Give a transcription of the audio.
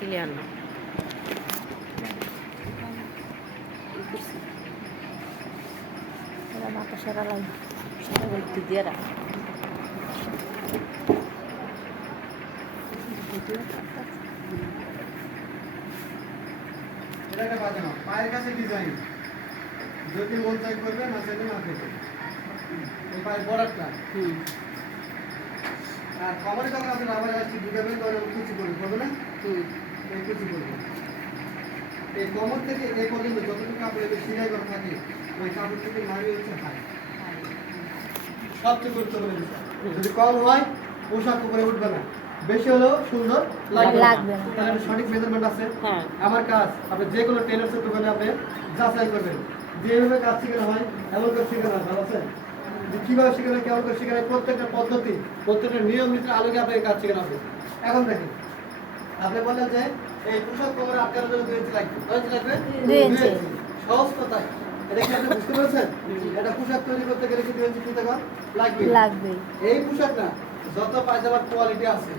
Clear না। মাথা সারা লাগে সারা বলতে দিয়ে রাখ। পায়ের কাছে ডিজাইন যদি মন চাই করবে না চাইলে না করবে। এই পায়ের বর্ডারটা আর কমরে যখন আপনি রাবার আসছি ঢুকাবেন তখন কুচি করবে না? এই কুচি করবে। এই কমর থেকে এই পর্যন্ত যতটুকু কাপড় এদের সিলাই করা থাকে ওই কাপড় থেকে নামিয়ে হচ্ছে হাই। সবচেয়ে গুরুত্বপূর্ণ বিষয় যদি কম হয় পোশাক উপরে উঠবে না, বেশি হলেও সুন্দর লাগবে না। তাহলে সঠিক মেজারমেন্ট আছে। আমার কাজ আপনি যে কোনো টেলার্সের দোকানে আপনি যাচাই করবেন যেভাবে কাজ শেখানো হয় এমন করে শেখানো হয়। ভালো আছে যে কীভাবে শেখানো হয়, কেমন করে শেখানো হয়, প্রত্যেকটা পদ্ধতি প্রত্যেকটা নিয়ম নীতির আলোকে আপনাকে কাজ শেখানো হবে। এখন দেখেন আপনি বললেন যে এই পোশাক কোমরে আটকানোর জন্য 2 ইঞ্চি লাগবে। 2 ইঞ্চি লাগবে? 2 ইঞ্চি। সহজ কথায় এটা কি আপনি বুঝতে পারছেন? এটা পোশাক তৈরি করতে গেলে কি 2 ইঞ্চি লাগবে। এই পোশাক না, যত পায়জামার কোয়ালিটি আছে